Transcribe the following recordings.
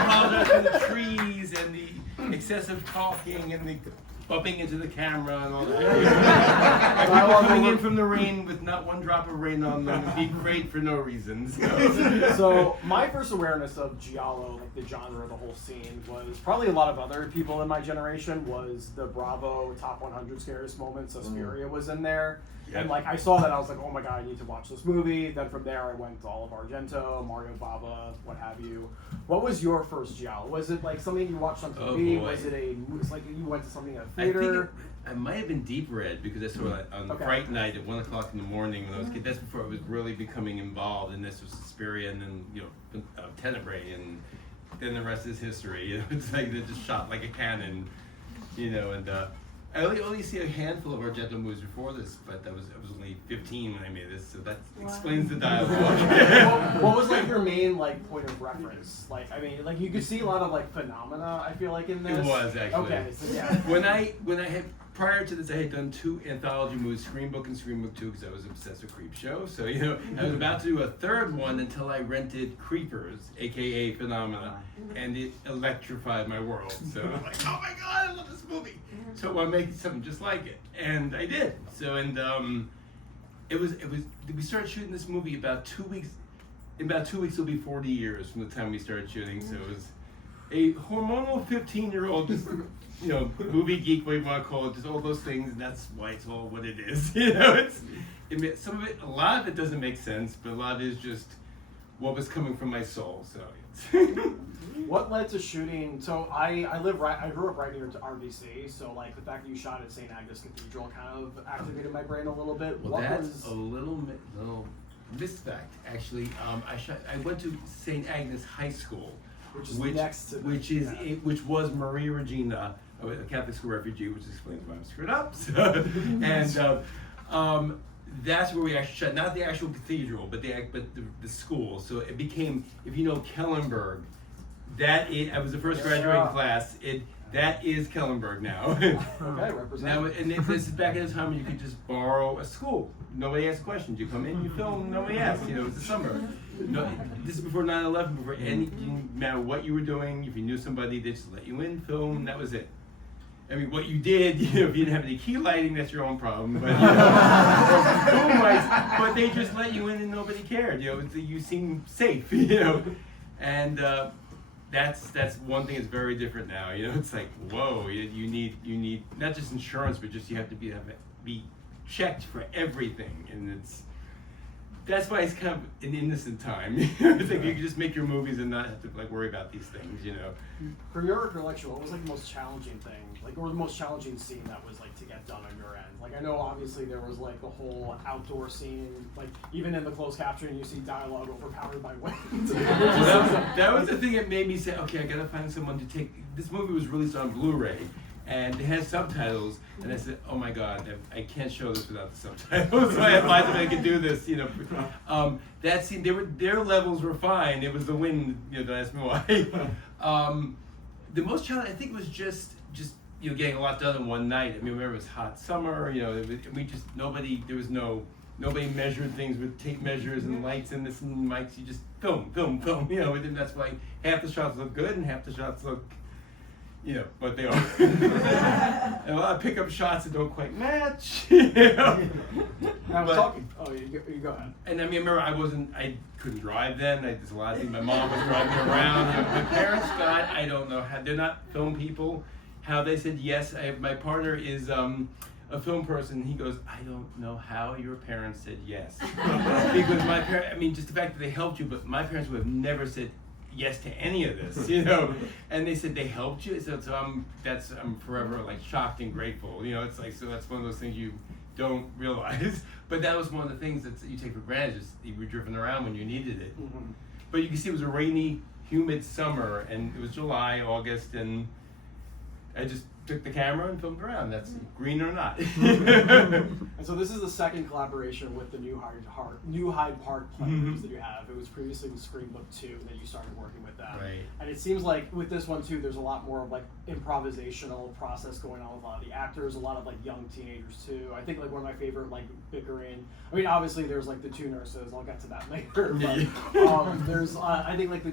apologize for the trees and the excessive talking and the bumping into the camera and all that. And people coming in from the rain with not one drop of rain on them would be great for no reason. So my first awareness of giallo, like the genre, the whole scene, was probably a lot of other people in my generation. Was the Bravo Top 100 Scariest Moments? Suspiria was in there. Yep. And like I saw that, I was like, oh my god, I need to watch this movie. Then from there, I went to all of Argento, Mario Bava, what have you. What was your first giallo? Was it like something you watched on TV? Was it like you went to something at a theater? I might have been Deep Red because I saw it on Fright night at 1 o'clock in the morning when I was a kid. That's before I was really becoming involved. And this was Suspiria, and then Tenebrae, and then the rest is history. It's like they just shot like a cannon, And I only see a handful of Argento movies before this, but I was only 15 when I made this, so that explains the dialogue. What was like your main point of reference? Like, I mean, like you could see a lot of phenomena. I feel like in this. It was actually. Okay, so yeah. When I had prior to this, I had done 2 anthology movies, Scream Book and Scream Book 2, because I was obsessed with Creepshow. So I was about to do a third one until I rented Creepers, aka Phenomena, and it electrified my world. So I'm like, oh my god, I love this movie. So I want to make something just like it, and I did. So it was. We started shooting this movie about 2 weeks. In about 2 weeks, it'll be 40 years from the time we started shooting. So it was a hormonal 15-year-old, just movie geek, what you want to call it, just all those things, and that's why it's all what it is. Some of it, a lot of it doesn't make sense, but a lot of it is just what was coming from my soul. So. What led to shooting? So I grew up right near to RBC, so like the fact that you shot at St. Agnes Cathedral kind of activated my brain a little bit. Well, that's a little missed fact, actually. I went to St. Agnes High School, which was Maria Regina, a Catholic school refugee, which explains why I'm screwed up. So, and that's where we actually shot, not the actual cathedral, but the school. So it became, if you know Kellenberg, I was the first graduating class. That is Kellenberg now. Okay, represent. Now, and this is back at the time when you could just borrow a school. Nobody asks questions. You come in, you film, nobody asks. It's the summer. This is before 9/11, before no matter what you were doing, if you knew somebody, they just let you in, film, and that was it. I mean, what you did, if you didn't have any key lighting, that's your own problem. But, but they just let you in and nobody cared. You seem safe, and that's one thing that's very different now. It's like, whoa, you need not just insurance, but just you have to be checked for everything, and that's why it's kind of an innocent time. It's like you can just make your movies and not have to worry about these things. For your recollection, what was the most challenging thing, or the most challenging scene that was to get done on your end? I know obviously there was the whole outdoor scene, even in the closed captioning you see dialogue overpowered by wind. That was the thing that made me say, okay, I gotta find someone to take. This movie was released on Blu-ray, and it has subtitles, and I said, oh my god, I can't show this without the subtitles. So I advised them I could do this. That scene, their levels were fine. It was the wind that asked me why. The most challenging, I think, was just getting a lot done in one night. I mean, remember it was hot summer. Nobody measured things with tape measures and lights and this and mics. You just film. And that's why half the shots look good and half the shots look, what they are. And a lot of pickup shots that don't quite match. I was talking. Oh, you go ahead. And I mean, remember, I couldn't drive then. There's a lot of things. My mom was driving me around. My parents got, I don't know how, they're not film people. How they said yes. My partner is a film person. He goes, I don't know how your parents said yes. Because my parents, I mean, just the fact that they helped you, but my parents would have never said yes to any of this, And they said they helped you. So I'm forever shocked and grateful. It's so that's one of those things you don't realize. But that was one of the things that you take for granted. Just you were driven around when you needed it. Mm-hmm. But you can see it was a rainy, humid summer, and it was July, August, and I just took the camera and filmed around. That's green or not. And so this is the second collaboration with the New Hyde Park players that you have. It was previously with Screen Book 2 that you started working with them. Right. And it seems like with this one too, there's a lot more of like improvisational process going on with a lot of the actors, a lot of like young teenagers too. I think like one of my favorite like bickering. I mean, obviously there's like the two nurses. I'll get to that later. But there's I think like the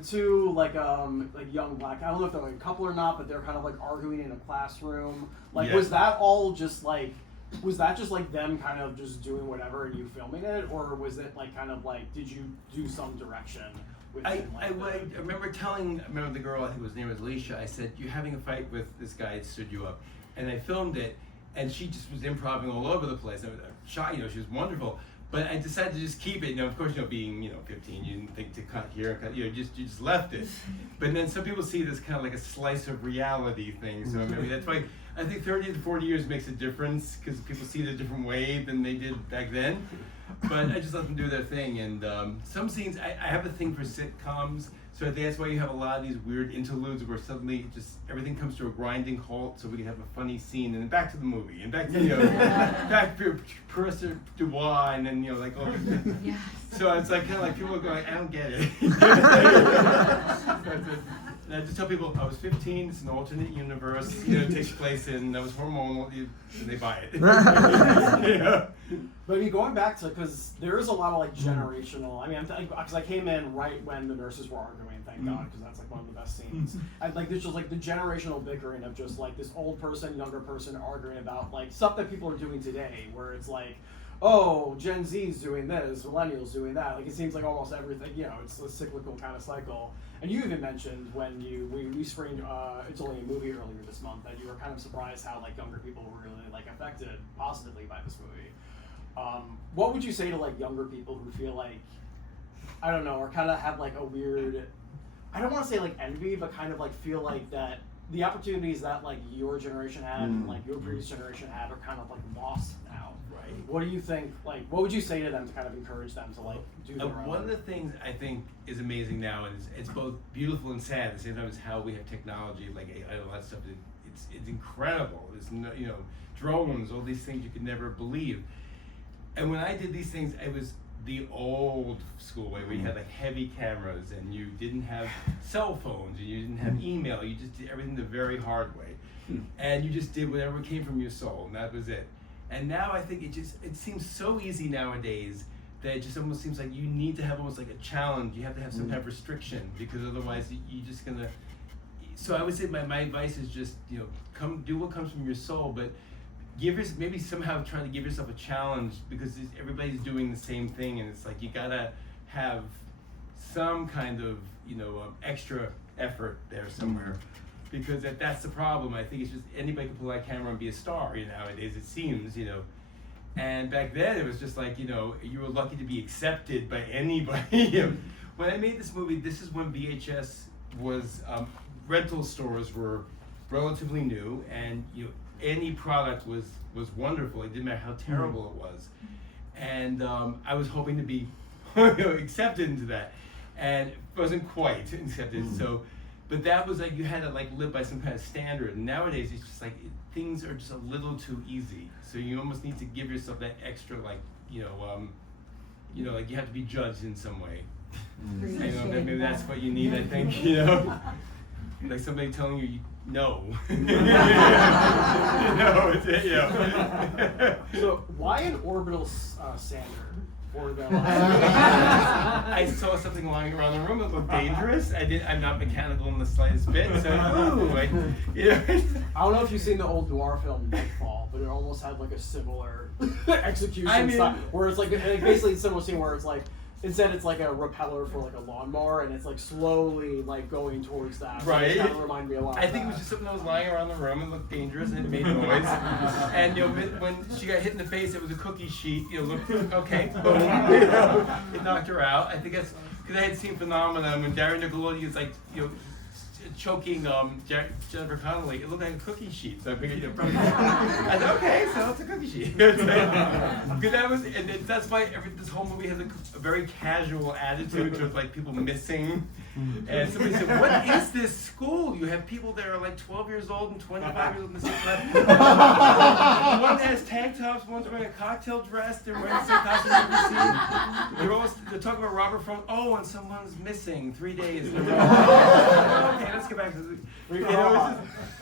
two like young black. I don't know if they're like a couple or not, but they're kind of like arguing in a classroom. Like, was that all just like? Was that just like them kind of just doing whatever and you filming it, or was it like kind of like did you do some direction? I remember the girl, I think his name was Alicia, I said, you're having a fight with this guy that stood you up. And I filmed it, and she just was improvising all over the place. I was shy, she was wonderful. But I decided to just keep it. Of course, being 15, you didn't think to cut here, you just left it. But then some people see this kind of like a slice of reality thing. So maybe that's why I think 30 to 40 years makes a difference, because people see it a different way than they did back then. But I just let them do their thing. And some scenes, I have a thing for sitcoms. So I think that's why you have a lot of these weird interludes where suddenly just everything comes to a grinding halt, so we can have a funny scene, and then back to the movie, and back to back to Professor Dubois, and then like all these things. Yes. So it's like kind of like people are going, I don't get it. And I just tell people I was 15. It's an alternate universe. It takes place in. I was hormonal. And they buy it. But I mean, going back to, because there is a lot of like generational. I mean, because I came in right when the nurses were arguing. Thank God, because that's like one of the best scenes. And like there's just like the generational bickering of just like this old person, younger person arguing about like stuff that people are doing today, where it's like, oh, Gen Z's doing this, millennials doing that. Like it seems like almost everything, it's a cyclical kind of cycle. And you even mentioned when we screened It's Only a Movie earlier this month that you were kind of surprised how like younger people were really like affected positively by this movie. What would you say to like younger people who feel like, I don't know, or kind of have like a weird, I don't want to say like envy, but kind of like feel like that the opportunities that like your generation had and like your previous generation had are kind of like lost now. Right. What do you think, like, what would you say to them to kind of encourage them to like do their own? One of the things I think is amazing now is it's both beautiful and sad at the same time as how we have technology, like AI, all that stuff. It's incredible. There's drones, all these things you could never believe. And when I did these things, it was the old school way where you had like heavy cameras and you didn't have cell phones and you didn't have email. You just did everything the very hard way, and you just did whatever came from your soul, and that was it. And now I think it seems so easy nowadays that it just almost seems like you need to have almost like a challenge. You have to have some type of restriction, because otherwise you're just gonna. So I would say my advice is just come do what comes from your soul, but maybe somehow trying to give yourself a challenge, because everybody's doing the same thing, and it's like you gotta have some kind of extra effort there somewhere. Because if that's the problem, I think it's just anybody can pull that camera and be a star nowadays, it seems, And back then it was just like, you were lucky to be accepted by anybody. When I made this movie, this is when VHS was, rental stores were relatively new, and any product was wonderful. It didn't matter how terrible it was. And I was hoping to be accepted into that. And it wasn't quite accepted, but that was like you had to like live by some kind of standard. And nowadays it's just like things are just a little too easy. So you almost need to give yourself that extra like like you have to be judged in some way. Maybe that's what you need. I think like somebody telling you no. So why an orbital sander? I saw something lying around the room that looked dangerous. I'm not mechanical in the slightest bit, so I don't know if you've seen the old noir film Nightfall, but it almost had like a similar execution style, where it's like basically a similar scene where it's like instead it's like a repeller for like a lawnmower, and it's like slowly like going towards that. Right. It kind of reminded me a lot. I think it was just something that was lying around the room and looked dangerous and it made noise. And when she got hit in the face, it was a cookie sheet. Looked okay. Boom. It knocked her out. I think that's because I had seen Phenomenon when Darren Nickelodeon's like choking Jennifer Connelly, it looked like a cookie sheet. So I figured, probably. I said, okay, so it's a cookie sheet. Because that was, and that's why this whole movie has a very casual attitude to like people missing. And somebody said, what is this school? You have people that are like 12 years old and 25 years old in the same class. One has tank tops, one's wearing a cocktail dress, they're wearing some costume I've never seen. They're talking about Robert Frost. Oh, and someone's missing 3 days. Okay, let's get back to this.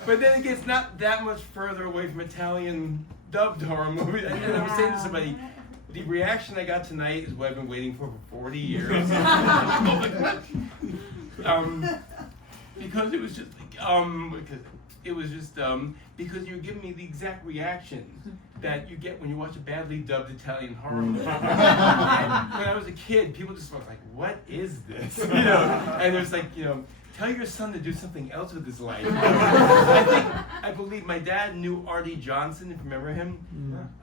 But then it gets not that much further away from Italian dubbed horror movies. And I was saying to somebody, the reaction I got tonight is what I've been waiting for 40 years. Because it was just, because you were giving me the exact reaction that you get when you watch a badly dubbed Italian horror movie. And when I was a kid, people just were like, what is this? And there's like, tell your son to do something else with his life. I believe my dad knew Artie Johnson, if you remember him.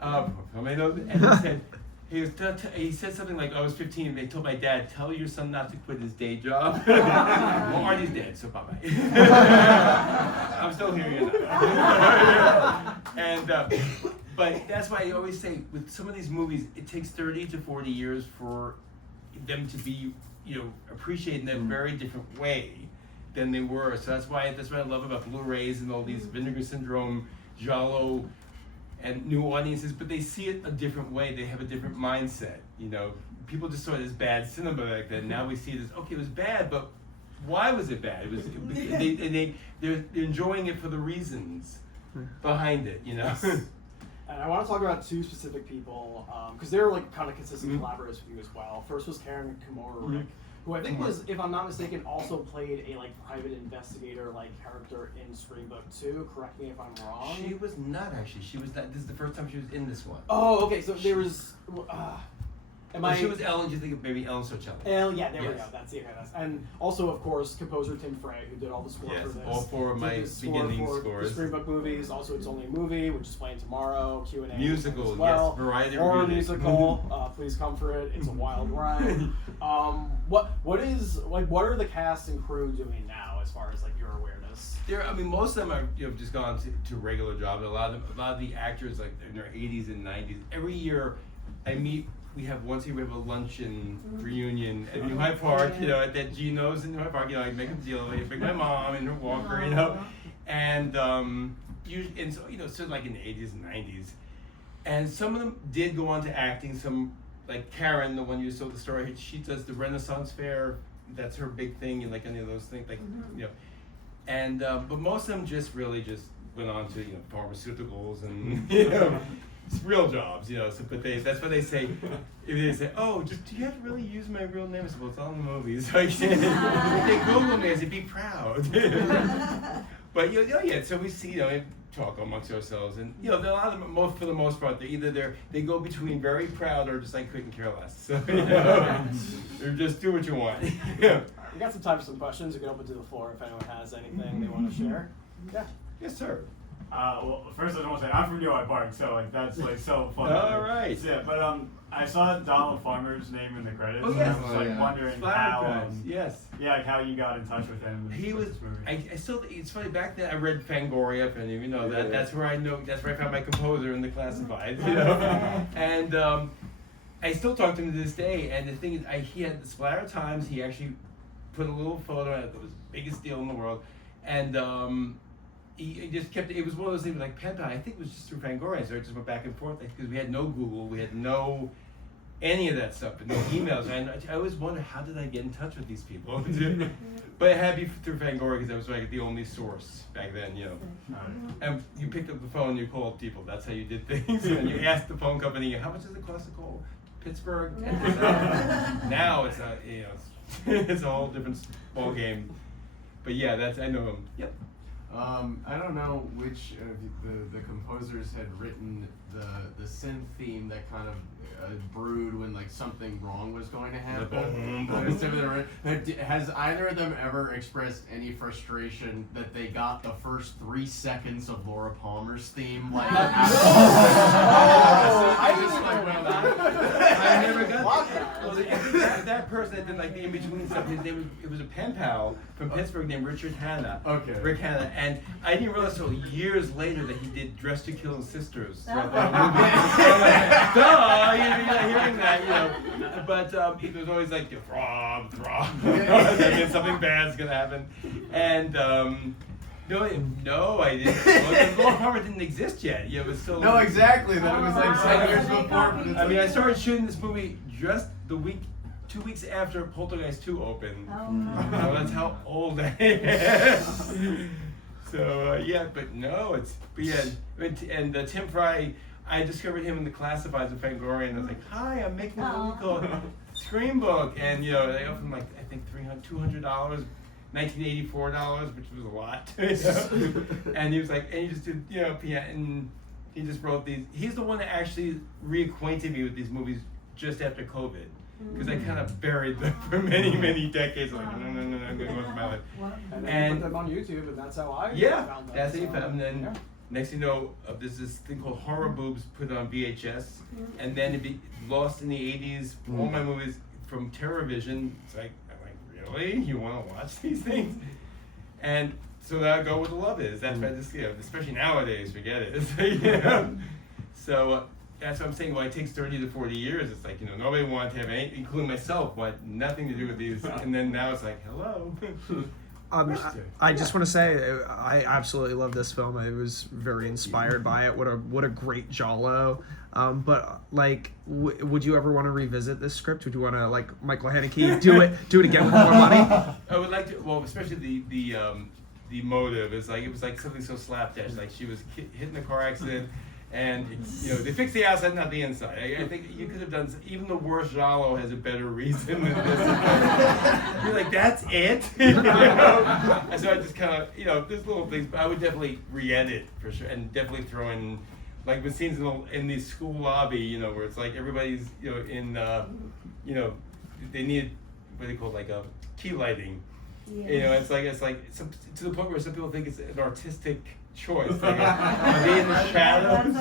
And he said something like, I was 15, and they told my dad, tell your son not to quit his day job. Well, Artie's dead, so bye-bye. I'm still here, And, but that's why I always say, with some of these movies, it takes 30 to 40 years for them to be, appreciated in a very different way than they were. So that's what I love about Blu-rays and all these Vinegar Syndrome, giallo, and new audiences, but they see it a different way. They have a different mindset. People just saw it as bad cinema back then. Now we see it as, okay, it was bad, but why was it bad? They're enjoying it for the reasons behind it. And I want to talk about two specific people because they're like kind of consistent collaborators with you as well. First was Karen Kimura, who I think was, if I'm not mistaken, also played a private investigator character in Scream Book 2. Correct me if I'm wrong. She was not actually. She was not. This is the first time she was in this one. Oh, okay. So there was. She was Ellen. Do you think of maybe Ellen Sorcelli? Yeah, there we go. That's it. And also, of course, composer Tim Frey, who did all the score for this. All four of my beginning scores. The Scream Book movies. Also, It's Only a Movie, which is playing tomorrow. Q&A. Musical, as well. yes. Variety Horror music. musical. Please come for it. It's a wild ride. What are the cast and crew doing now as far as your awareness? Most of them are just gone to regular jobs. A lot of the actors in their 80s and 90s. Every year, we have a luncheon reunion at New Hyde Park, at that Gino's in New Hyde Park, I make a deal, I bring my mom in her walker, and so like in the 80s and 90s. And some of them did go on to acting, some, like Karen, the one you saw the story, she does the Renaissance Fair, that's her big thing, and any of those things, and, but most of them just went on to, pharmaceuticals and, it's real jobs, but that's what they say. If they say, oh, do you have to really use my real name? I said, well, it's all in the movies. So if they Google me, I said, be proud. But so we see, we talk amongst ourselves, and a lot of them, for the most part, they go between very proud or just couldn't care less. So or just do what you want. We got some time for some questions. We can open to the floor if anyone has anything they want to share. Yeah. Yes, sir. Well, first I just want to say I'm from New Hyde Park, so that's so fun. All right. Yeah, but I saw Donald Farmer's name in the credits, oh, yes. and I was wondering how how you got in touch with him. He was. I still. It's funny. Back then, I read Fangoria, and you know that. That's where I know. That's where I found my composer in the classifieds. And I still talk to him to this day. And the thing is, he had the Splatter Times. He actually put a little photo. It was the biggest deal in the world, and. He just kept it was one of those things like pen pal. I think it was just through Fangoria, so I just went back and forth because we had no Google, we had no any of that stuff, but no emails. I always wonder how did I get in touch with these people? But it had to be through Fangoria because that was the only source back then, And you picked up the phone, you called people. That's how you did things. And you asked the phone company, how much does it cost to call Pittsburgh? Now it's it's a whole different ball game. But I know him. Yep. I don't know which of the composers had written the synth theme that kind of brewed when like something wrong was going to happen. Has either of them ever expressed any frustration that they got the first 3 seconds of Laura Palmer's theme? Like, I never got that. Well, that person that did like the in-between stuff, his name was a pen pal from Pittsburgh named Richard Hanna. Okay. Rick Hanna. And I didn't realize until years later that he did Dress to Kill Sisters. Duh, you're hearing that, But he was always like, throb. That means something bad's gonna happen. And no, I didn't. Well, Laura Palmer didn't exist yet. It was still. No, exactly. That it was like 7 years before. I mean, I started shooting this movie just 2 weeks after Poltergeist 2 opened. So that's how old I am. So but no, and Tim Fry, I discovered him in the Classifieds with Fangoria, and I was like, "Hi, I'm making a movie called Scream Book," and they offered him like I think $200, $1984, which was a lot. And he was like, and he just did and he just wrote these. He's the one that actually reacquainted me with these movies just after COVID. Because I kind of buried them for many decades. Like, no, I'm going to go with my life. And you put them on YouTube, and that's how I found them. That's how you found them. And then next thing you know, there's this thing called Horror Boobs put on VHS. And then it lost in the 80s. All my movies from TerrorVision. I'm like, really? You want to watch these things? And so I go where the love is. That's especially nowadays, forget it. So that's what I'm saying. Well, it takes 30 to 40 years. It's like, nobody wanted to have anything, including myself, nothing to do with these. And then now it's like, hello. I just want to say I absolutely love this film. I was very inspired by it. What a great giallo. But like, would you ever want to revisit this script? Would you want to, like Michael Haneke, do it again with more money? I would like to. Well, especially the motive is like it was like something so slapdash. Like she was hit in a car accident. And they fix the outside, not the inside. I think you could have done even the worst giallo has a better reason than this. You're like, that's it. And so I just kind of there's little things, but I would definitely re-edit for sure, and definitely throw in like the scenes in the school lobby, where it's like everybody's in they need what they call like a key lighting. Yes. It's like to the point where some people think it's an artistic choice. Like, are they in the shadows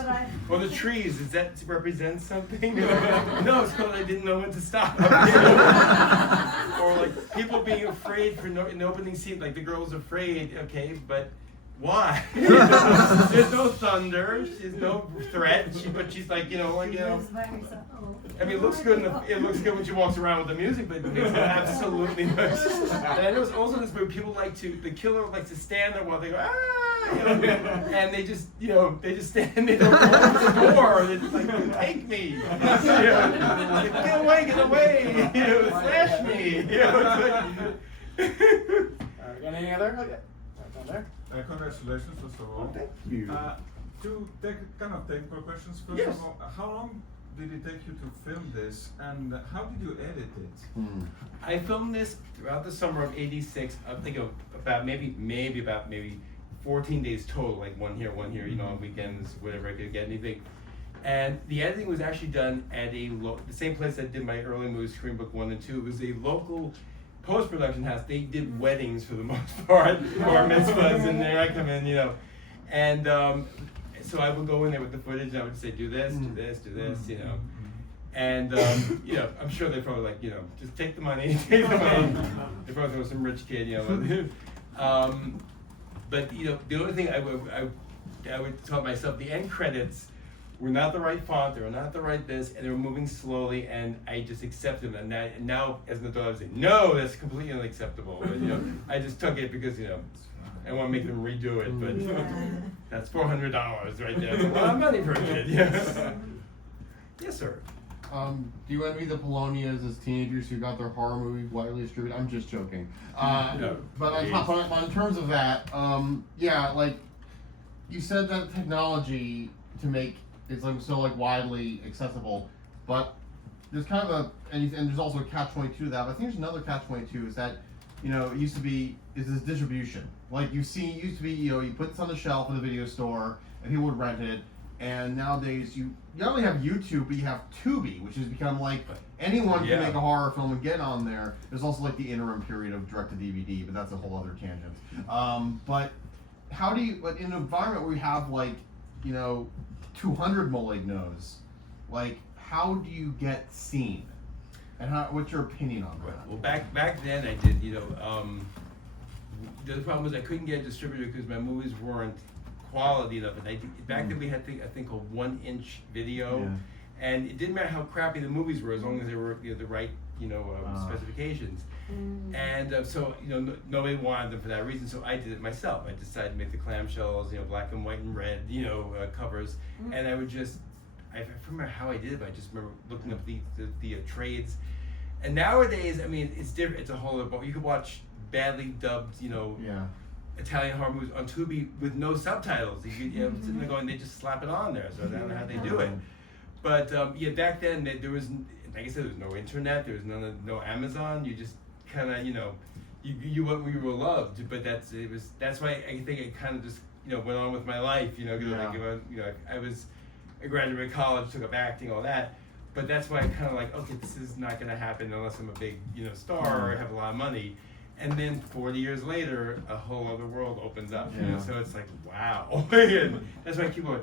or the trees? Does that represent something? No, it's because I didn't know when to stop. Or like people being afraid for an opening scene, like the girl's afraid. Okay, but why? There's no thunder. There's no threat. But she's like, I mean, it looks good. It looks good when she walks around with the music, but it makes absolutely no sense. And I noticed also in this movie, people the killer likes to stand there while they go, and they just stand. They don't open the door. They're just like, take me, get away, slash me. Got any other? Okay. Right down there. Congratulations, first of all. Thank you. Two kind of technical questions. First Yes. of all, how long did it take you to film this, and how did you edit it? I filmed this throughout the summer of '86. I think of about maybe 14 days total, like one here, on weekends, whatever I could get anything. And the editing was actually done at the same place I did my early movies, Scream Book 1 and 2. It was a local post-production house. They did weddings for the most part, or mitzvahs, and there I come in, And so I would go in there with the footage, and I would say, do this, And I'm sure they're probably like, just take the money, They probably was some rich kid, But the only thing I would tell myself, the end credits were not the right font, they were not the right this, and they were moving slowly, and I just accepted them. And now as an adult, I would say, no, that's completely unacceptable. But I just took it because I want to make them redo it. But that's $400 right there. That's a lot of money for a kid. Yes, sir. Do you envy the Polonias as teenagers who got their horror movie widely distributed? I'm just joking. No, but in terms of that, like you said that technology to make it's like so like widely accessible, but there's kind of and there's also a catch-22 to that. But I think there's another catch-22 is that it used to be is this distribution. Like used to be you put this on the shelf in the video store and people would rent it. And nowadays, you not only have YouTube, but you have Tubi, which has become like anyone Yeah. can make a horror film and get on there. There's also like the interim period of direct-to-DVD, but that's a whole other tangent. But how do you, but in an environment where you have like, 200 Malignos, like how do you get seen? And what's your opinion on that? Well, back then I did, the problem was I couldn't get a distributor because my movies weren't quality enough. And back then we had a thing called 1-inch video, and it didn't matter how crappy the movies were as long as they were the right specifications. And so nobody wanted them for that reason. So I did it myself. I decided to make the clamshells, black and white and red, covers, and I would just. I don't remember how I did it, but I just remember looking up the trades. And nowadays, I mean, it's different. It's a whole other. You could watch badly dubbed, Italian horror movies on Tubi with no subtitles. Sitting there going, they just slap it on there. So I don't know how they do it. But back then there was, like I said, there was no internet. There was no Amazon. You just kind of, you were loved. But that's why I think I kind of just went on with my life. I graduated college, took up acting, all that. But that's why I kind of like, okay, this is not going to happen unless I'm a big, star or have a lot of money. And then 40 years later, a whole other world opens up. So it's like, wow. And that's why I keep going.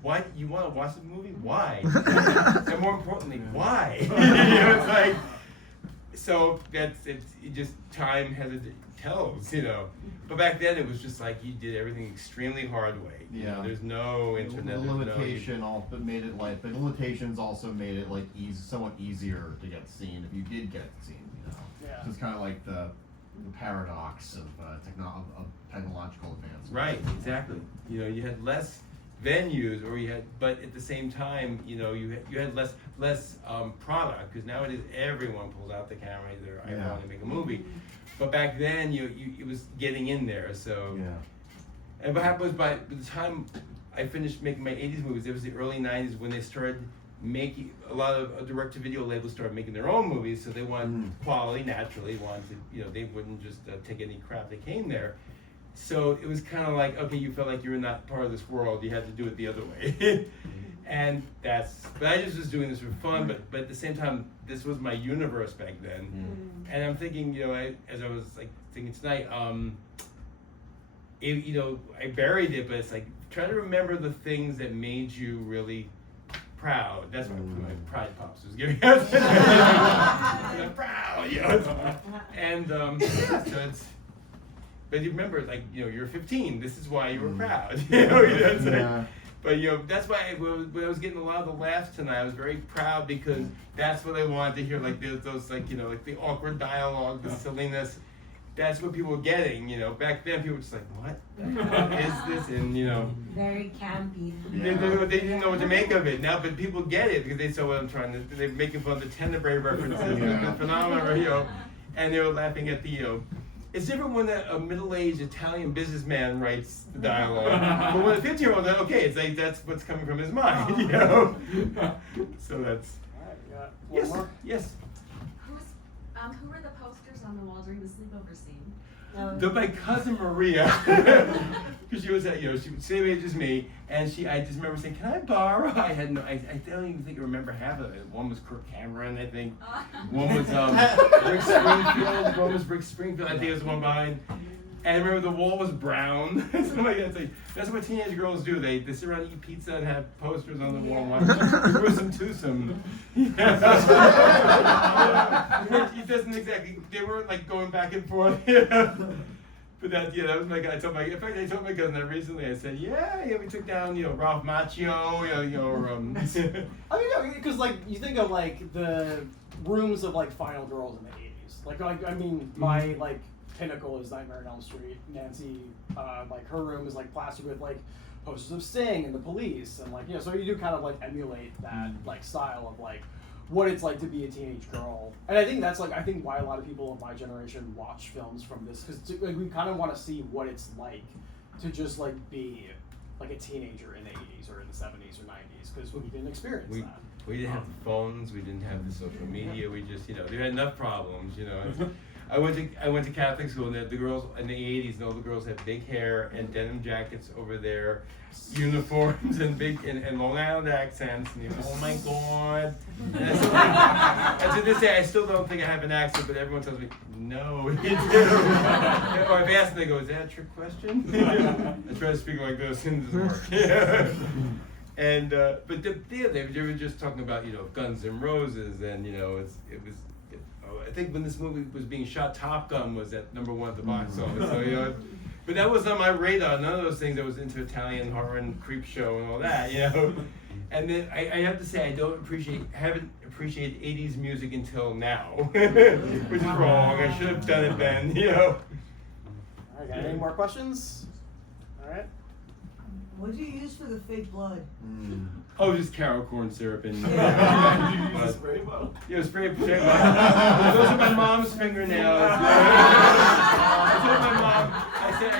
Why you want to watch the movie? Why? And more importantly, why? It's like, so that's it. Just time tells, But back then it was just like you did everything extremely hard way. There's no internet. The limitation also made it like, but the limitations also made it like somewhat easier to get seen if you did get seen. Yeah. So it's kind of like the paradox of technological advancement. Right, exactly. You had less venues, but at the same time, you had less product, because nowadays everyone pulls out the camera, either I want to make a movie. But back then, it was getting in there. So, and what happened was by the time I finished making my '80s movies, it was the early '90s when they started making a lot of direct-to-video labels started making their own movies. So they wanted quality, naturally, they wouldn't just take any crap that came there. So it was kind of like, okay, you felt like you were not part of this world. You had to do it the other way. And but I just was doing this for fun, but at the same time, this was my universe back then. And I'm thinking, as I was like thinking tonight, I buried it, but it's like, try to remember the things that made you really proud. That's why my pride pops was giving out. I'm proud, And so it's, but you remember, like, you're 15. This is why you were proud. But that's why when I was getting a lot of the laughs tonight, I was very proud because that's what I wanted to hear. Like those like the awkward dialogue, the silliness. That's what people were getting. Back then people were just like, what the hell is this? And very campy. They didn't know what to make of it. Now, but people get it because they saw what I'm trying to. They're making fun of the Tenebrae references, the phenomena, and they were laughing at the. It's different when a middle-aged Italian businessman writes the dialogue. But when a 15-year-old, okay, it's like that's what's coming from his mind, So that's. All right, Yes. Who were the posters on the wall during the sleepover scene? My cousin Maria, because she was at, she was the same age as me, and I just remember saying, "Can I borrow?" I don't even think I remember half of it. One was Kirk Cameron, I think. One was Rick Springfield. One was Rick Springfield. I think it was the one behind. And I remember the wall was brown. That's what teenage girls do. They sit around and eat pizza and have posters on the wall and watch gruesome twosome. It doesn't exactly. They weren't like going back and forth. But that was my guy. I told my cousin that recently. I said, we took down Ralph Macchio, I mean, because like you think of like the rooms of like Final Girls in the '80s. Like I mean, my like pinnacle is Nightmare on Elm Street. Nancy, like her room is like plastered with like posters of Sting and the Police, and like so you do kind of like emulate that like style of like what it's like to be a teenage girl. And I think that's like why a lot of people of my generation watch films from this, because like we kind of want to see what it's like to just like be like a teenager in the '80s or in the '70s or '90s, because we didn't experience that. We didn't have the phones. We didn't have the social media. We just, we had enough problems, I went to Catholic school, and the girls in the '80s, and all the girls had big hair and denim jackets over their uniforms and and Long Island accents. And oh my God! And to this day, I still don't think I have an accent, but everyone tells me no, you do. Or if I ask them, they go, "Is that a trick question?" I try to speak like this, and it doesn't work. And but they were just talking about Guns N' Roses, and I think when this movie was being shot, Top Gun was at #1 at the box office. So but that was on my radar. None of those things. I was into Italian horror and creep show and all that, And then I have to say haven't appreciated '80s music until now, which is wrong. I should have done it then, All right, got any more questions? All right. What do you use for the fake blood? Oh, just Carol corn syrup and Spray bottle. spray bottle. Those are my mom's fingernails. I told my mom, I said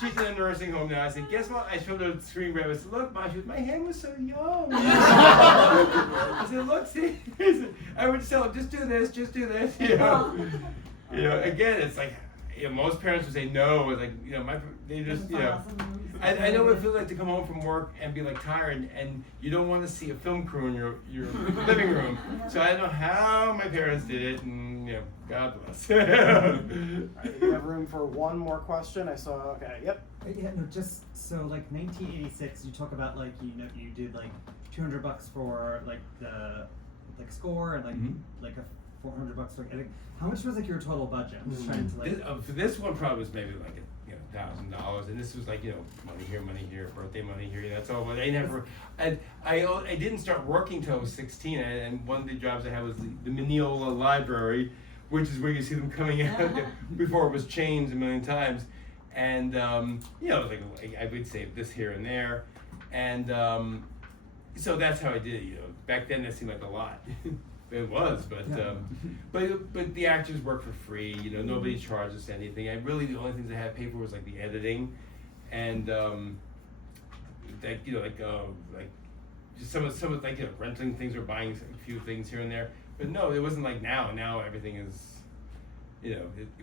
she's in a nursing home now. I said, guess what? I showed her the screen grab. I said, look, Mom, she goes, my hand was so young. I said, look, see. I would tell her, just do this. Again, it's like. Most parents would say no. Like they just I know what it feels like to come home from work and be like tired, and you don't want to see a film crew in your living room. So I don't know how my parents did it, and God bless. All right, we have room for one more question. I saw. Okay. Yep. Yeah, no, just so like 1986, you talk about like you did like $200 for like the score and like a $400 for editing. How much was like your total budget? I'm just trying to like. For this one, probably was maybe like $1,000, and this was like money here, birthday money here. That's all. But I never, I didn't start working till I was 16, and one of the jobs I had was the Mineola Library, which is where you see them coming out before it was changed a million times, and like I would save this here and there, and so that's how I did it. Back then that seemed like a lot. It was, but the actors work for free. Nobody charges anything. The only things I had paid for was like the editing, and just some of like renting things or buying a few things here and there. But no, it wasn't like now. Now everything is,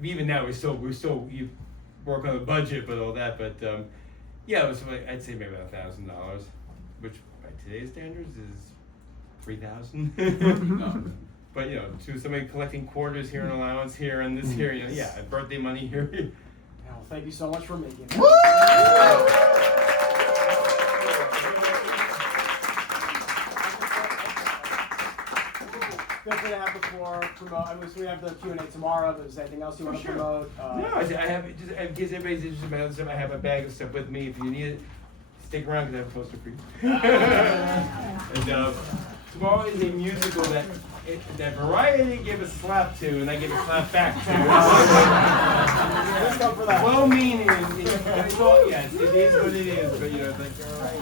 even now we still you work on a budget, but all that. But it was I'd say maybe $1,000, which by today's standards is $3,000. But to somebody collecting quarters here and allowance here and this here, birthday money here. Well, thank you so much for making it. Feel free to have the floor promote. So we have the Q&A tomorrow. If there's anything else you want to promote? No, I have just in case everybody's interested in my other stuff. I have a bag of stuff with me. If you need it, stick around because I have a poster for you. And tomorrow is a musical that Variety gave a slap to, and I gave a slap back to. Let's go for that. Well-meaning. It is what it is, but it's like, all right.